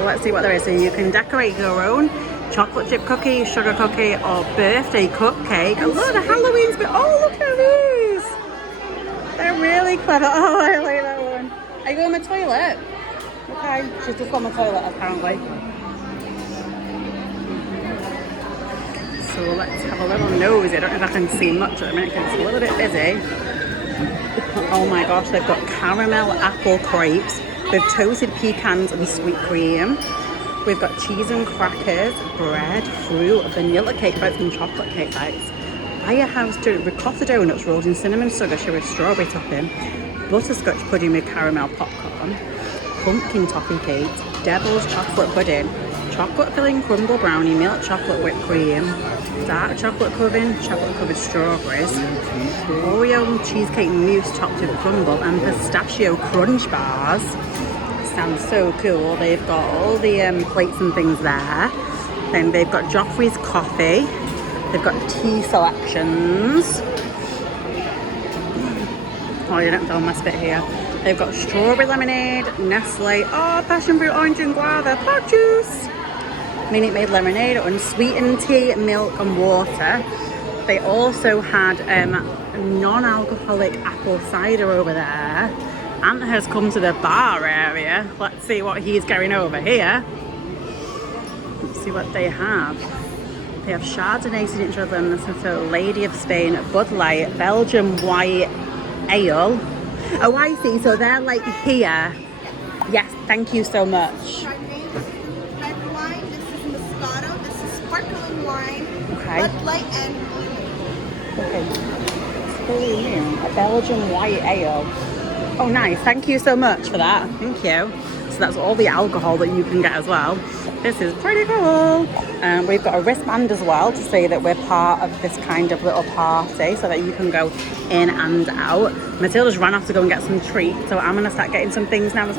So let's see what there is. So you can decorate your own chocolate chip cookie, sugar cookie, or birthday cupcake. A lot of Halloween's, but oh, look at these! They're really clever. Oh, I like that one. Are you going to the toilet? Okay, she's just on the toilet apparently. So let's have a little nosy. I don't know if I can see much at the minute because it's a little bit busy. Oh my gosh, they've got caramel apple crepes with toasted pecans and sweet cream. We've got cheese and crackers, bread, fruit, vanilla cake bites and chocolate cake bites. Firehouse ricotta donuts rolled in cinnamon sugar with strawberry topping. Butterscotch pudding with caramel popcorn. Pumpkin toffee cake. Devil's chocolate pudding. Chocolate filling crumble brownie, milk chocolate whipped cream. Dark chocolate covered strawberries. Oreo cheesecake mousse topped with crumble and pistachio crunch bars. Sounds so cool. They've got all the plates and things there. Then they've got Joffrey's coffee. They've got tea selections. Oh, you don't film my spit here. They've got strawberry lemonade, Nestle, passion fruit, orange and guava, pot juice. Minute Maid lemonade, unsweetened tea, milk and water. They also had non-alcoholic apple cider over there. Ant has come to the bar area. Let's see what he's going over here. Let's see what they have. They have Chardonnay signature lemon, so Lady of Spain, Bud Light, Belgian White Ale. Oh, I see. So they're like here. Yes, thank you so much. Red wine, this is Moscato, this is sparkling wine, Okay. Bud Light and Okay. A Belgian White Ale. Oh, nice. Thank you so much for that. Thank you. So that's all the alcohol that you can get as well. This is pretty cool. We've got a wristband as well to say that we're part of this kind of little party so that you can go in and out. Matilda's ran off to go and get some treats, so I'm going to start getting some things now as well.